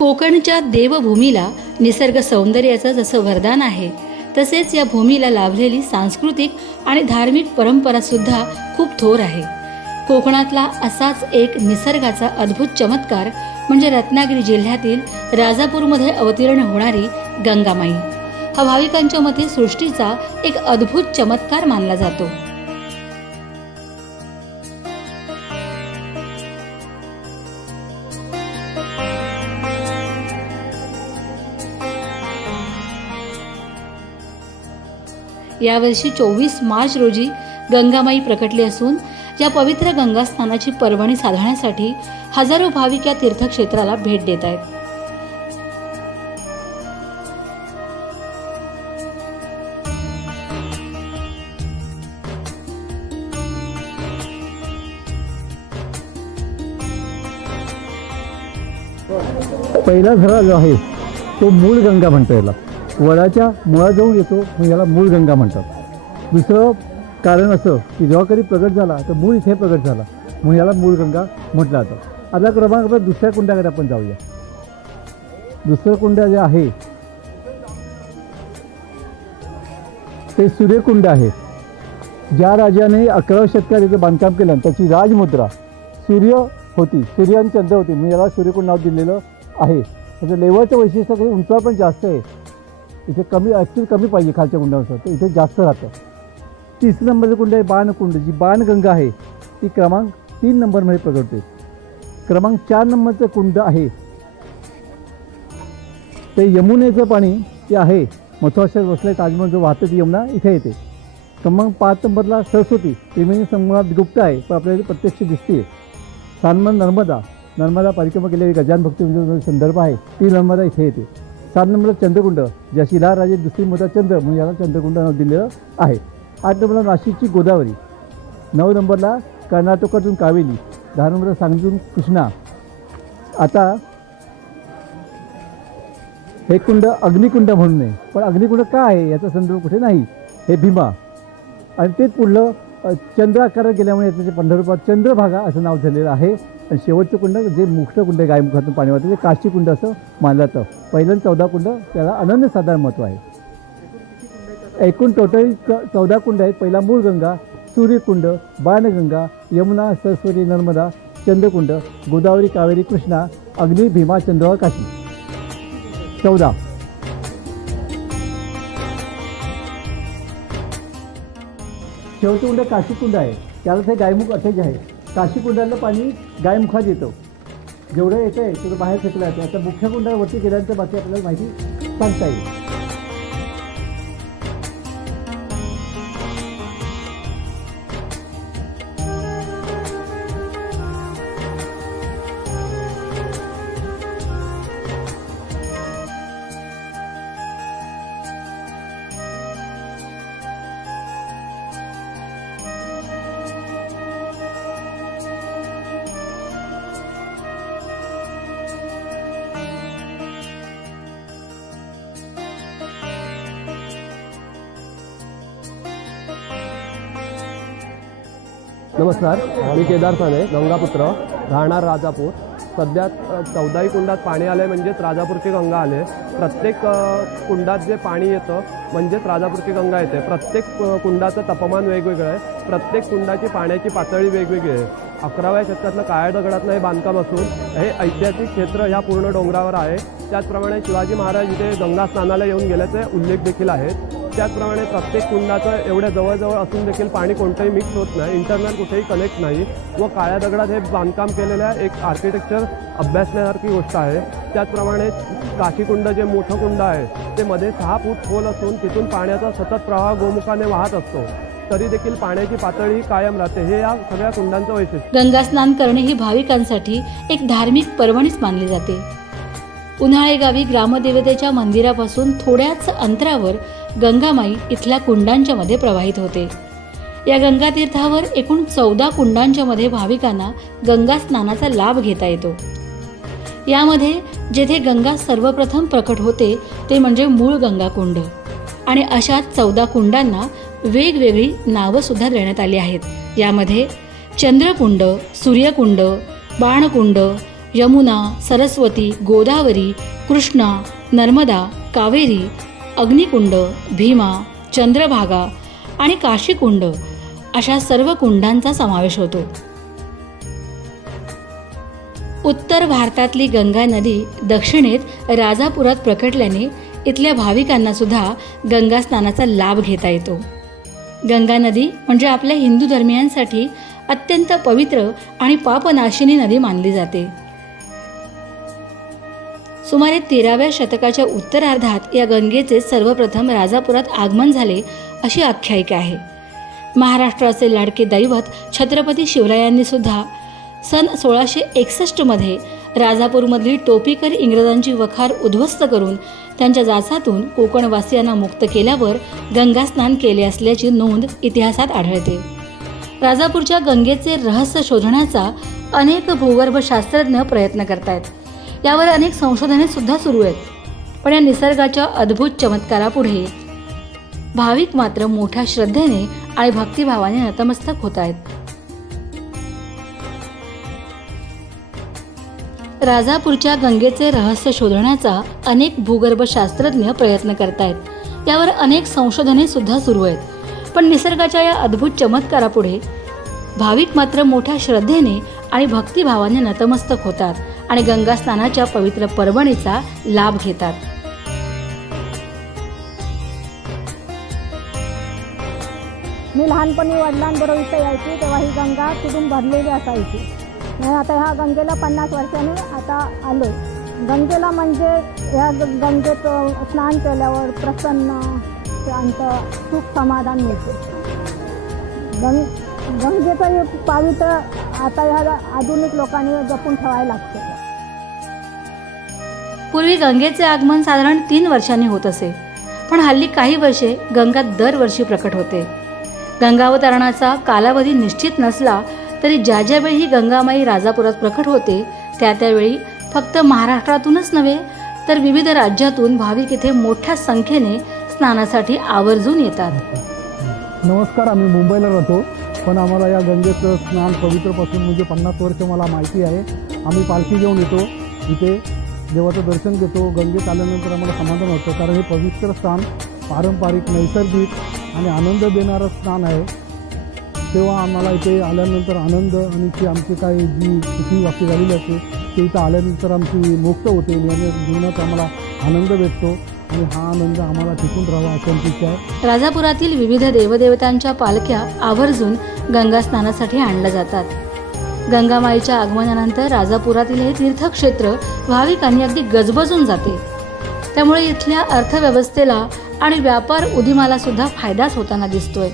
कोकणच्या देवभूमीला निसर्ग सौंदर्याचं जसं वरदान आहे, तसेच या भूमीला लाभलेली सांस्कृतिक आणि धार्मिक परंपरासुद्धा खूप थोर आहे. कोकणातला असाच एक निसर्गाचा अद्भुत चमत्कार म्हणजे रत्नागिरी जिल्ह्यातील राजापूरमध्ये अवतीर्ण होणारी गंगामाई. हा भाविकांच्या मते सृष्टीचा एक अद्भुत चमत्कार मानला जातो. यावर्षी 24 मार्च रोजी गंगामाई प्रकटली असून या पवित्र गंगा स्नानाची पर्वणी साधण्यासाठी हजारो भाविक या तीर्थक्षेत्राला भेट देत आहेत. पहिला झरा जो आहे तो मूळ गंगा म्हणता याला, वडाच्या मुळाजवळ येतो म्हणून याला मूळ गंगा म्हणतात. दुसरं कारण असं की जेव्हा कधी प्रगट झाला तर मूळ इथे प्रगट झाला म्हणून याला मूळ गंगा म्हटलं जातं. आता क्रमांक आपण दुसऱ्या कुंडाकडे आपण जाऊया. दुसरं कुंड जे आहे ते सूर्यकुंड आहे. ज्या राजाने 11व्या शतकात इथं बांधकाम केलं त्याची राजमुद्रा सूर्य होती, सूर्य आणि चंद्र होती म्हणून याला सूर्यकुंड नाव दिलेलं आहे. त्याचं लेवलचं वैशिष्ट्य काही उंचावर पण जास्त आहे. इथे कमी पाहिजे खालच्या कुंडानुसार, तर इथे जास्त राहतं. तिसरं नंबरचं कुंड आहे बाणकुंड. जी बाणगंगा आहे ती क्रमांक 3 नंबरमध्ये प्रगटते. क्रमांक 4 नंबरचं कुंड आहे ते यमुनेचं पाणी ते आहे. मथुराशहर वसले ताजमहल जो वाहतं ती यमुना इथे येते. क्रमांक 5 नंबरला सरस्वती. त्रिवेणी संगमात गुप्त आहे पण आपल्याला प्रत्यक्ष दिसते. 6 नंबर नर्मदा परिक्रमा केलेली गजानन भक्ती संदर्भ आहे ती नर्मदा इथे येते. 7 नंबरला चंद्रकुंड, ज्या शिलाराजे दुसरी मोठा चंद्र म्हणून याला चंद्रकुंड नाव दिलेलं आहे. 8 नंबरला नाशिकची गोदावरी. 9 नंबरला कर्नाटकातून कावेरी. 10 नंबरला सांगलीतून कृष्णा. आता हे कुंड अग्निकुंड म्हणून आहे, पण अग्निकुंड का आहे याचा संदर्भ कुठे नाही. हे भीमा आणि तेच पुढलं चंद्र आकारात गेल्यामुळे त्याचे पंढरपूरात चंद्रभागा असं नाव झालेलं आहे. आणि शेवटचं कुंड जे मुख्य कुंड आहे गायमुखातून पाणी वाहतं ते काशीकुंड असं मानलं जातं. पहिलं 14 कुंड त्याला अनन्यसाधारण महत्त्व आहे. एकूण टोटल 14 कुंड आहेत. पहिला मूळ गंगा, सूर्यकुंड, बाणगंगा, यमुना, सरस्वती, नर्मदा, चंद्रकुंड, गोदावरी, कावेरी, कृष्णा, अग्नी, भीमा, चंद्रभागा, काशी. 14. शेवटचं कुंड काशीकुंड आहे. त्याला ते गायमुख असे जे आहे. काशीकुंडातलं पाणी गायमुखात येतं. जेवढं येतं आहे तेवढं बाहेर फेकलं जातं. आता मुख्य कुंडावरती गेल्यानंतर बाकी आपल्याला माहिती सांगता येईल. नमस्कार, मी केदार साने, गंगापुत्र, राहणार राजापूर. सध्या 14ही कुंडात पाणी आलं आहे म्हणजेच राजापूरची गंगा आले. प्रत्येक कुंडात जे पाणी येतं म्हणजेच राजापूरची गंगा येते. प्रत्येक कुंडाचं तापमान वेगवेगळं आहे. प्रत्येक कुंडाची पाण्याची पातळी वेगवेगळी आहे. 11व्या शतकातलं काळ्या दगडातलं हे बांधकाम असून हे ऐतिहासिक क्षेत्र ह्या पूर्ण डोंगरावर आहे. त्याचप्रमाणे शिवाजी महाराज इथे गंगा स्नानाला येऊन गेल्याचे उल्लेख देखील आहेत. त्याचप्रमाणे प्रत्येक कुंडाचं एवढ्या जवळजवळ असून देखील पाणी कोणतंही मिक्स होत नाही, इंटरनल कुठेही कनेक्ट नाही व काळ्या दगडात हे बांधकाम केलेल्या एक आर्किटेक्चर अभ्यासण्यासारखी गोष्ट आहे. त्याचप्रमाणे काशीकुंड जे मोठं कुंड आहे ते मध्ये 6 फूट खोल असून तिथून पाण्याचा सतत प्रवाह गोमुखाने वाहत असतो, तरी देखील पाण्याची पातळी कायम राहते. हे या सगळ्या कुंडांचं वैशिष्ट्य. गंगा स्नान करणे ही भाविकांसाठी एक धार्मिक पर्वणीच मानली जाते. उन्हाळे गावी ग्रामदेवतेच्या मंदिरापासून थोड्याच अंतरावर गंगामाई इथल्या कुंडांच्या मध्ये प्रवाहित होते. या गंगा तीर्थावर एकूण 14 कुंडांच्या मध्ये भाविकांना गंगा स्नानाचा लाभ घेता येतो. यामध्ये जेथे गंगा सर्वप्रथम प्रकट होते ते म्हणजे मूळ गंगा कुंड आणि अशा 14 कुंडांना वेगवेगळी नावं सुद्धा देण्यात आली आहेत. यामध्ये चंद्रकुंड, सूर्यकुंड, बाणकुंड, यमुना, सरस्वती, गोदावरी, कृष्णा, नर्मदा, कावेरी, अग्निकुंड, भीमा, चंद्रभागा आणि काशीकुंड अशा सर्व कुंडांचा समावेश होतो. उत्तर भारतातली गंगा नदी दक्षिणेत राजापुरात प्रकटल्याने इथल्या भाविकांना सुद्धा गंगा स्नानाचा लाभ घेता येतो. गंगा नदी म्हणजे आपल्या हिंदू धर्मियांसाठी अत्यंत पवित्र आणि पापनाशिनी नदी मानली जाते. सुमारे 13व्या शतकाच्या उत्तरार्धात या गंगेचे सर्वप्रथम राजापुरात आगमन झाले अशी आख्यायिका आहे. महाराष्ट्राचे लाडके दैवत छत्रपती शिवरायांनी सुद्धा सन 1661 मध्ये राजापूरमधली टोपीकर इंग्रजांची वखार उद्ध्वस्त करून त्यांच्या जाचातून कोकणवासियांना मुक्त केल्यावर गंगा स्नान केले असल्याची नोंद इतिहासात आढळते. राजापूरच्या गंगेचे रहस्य शोधण्याचा अनेक भूगर्भशास्त्रज्ञ प्रयत्न करतायत. यावर अनेक संशोधने सुद्धा सुरू आहेत. पण या निसर्गाच्या अद्भुत चमत्कारापुढे भाविक मात्र मोठ्या श्रद्धेने आणि भक्तिभावाने नतमस्तक होत आहेत. राजापूरच्या गंगेचे रहस्य शोधण्याचा अनेक भूगर्भशास्त्रज्ञ प्रयत्न करतायत. यावर अनेक संशोधने सुद्धा सुरू आहेत. पण निसर्गाच्या या अद्भुत चमत्कारापुढे भाविक मात्र मोठ्या श्रद्धेने आणि भक्तिभावाने नतमस्तक होतात आणि गंगा स्नानाच्या पवित्र पर्वणीचा लाभ घेतात. मी लहानपणी वडिलांबरोबर इथे यायची तेव्हा ही गंगा कुठून भरलेली असायची. आणि आता ह्या गंगेला 50 वर्षांनी आता आलो. गंगेला म्हणजे ह्या गंगेत स्नान केल्यावर प्रसन्न शांत सुख समाधान मिळते. गंगेचं हे पावित्र्य आता ह्या आधुनिक लोकांनी जपून ठेवायला लागते. पूर्वी गंगेचे आगमन साधारण 3 वर्षांनी होत असे. पण हल्ली काही वर्षे गंगा दरवर्षी प्रकट होते. गंगावतरणाचा कालावधी निश्चित नसला तरी ज्या ज्यावेळी ही गंगामाई राजापुरात प्रकट होते त्यावेळी फक्त महाराष्ट्रातूनच नव्हे तर विविध राज्यातून भाविक इथे मोठ्या संख्येने स्नानासाठी आवर्जून येतात. नमस्कार, आम्ही मुंबईला राहतो, पण आम्हाला या गंगेचं स्नान पवित्रपासून म्हणजे 50 वर्ष मला माहिती आहे. आम्ही पालखी घेऊन येतो, इथे देवाचं दर्शन घेतो. गंगेत आल्यानंतर आम्हाला समाधान होतं, कारण हे पवित्र स्नान पारंपरिक, नैसर्गिक आणि आनंद देणारं स्नान आहे. तेव्हा आम्हाला इथे आल्यानंतर आनंद आणि ती आमची काही जी सुखी वाक्य झालेली असते ते इथं आल्यानंतर आमची मुक्त होते. जीवनात आम्हाला आनंद भेटतो आणि हा आनंद आम्हाला टिकून राहावा अशी आमची इच्छा आहे. राजापुरातील विविध देवदेवतांच्या पालख्या आवर्जून गंगा स्नानासाठी आणल्या जातात. गंगामाईच्या आगमनानंतर राजापुरातील हे तीर्थक्षेत्र भाविकांनी अगदी गजबजून जाते. त्यामुळे इथल्या अर्थव्यवस्थेला आणि व्यापार उदीमाला सुद्धा फायदाच होताना दिसतोय.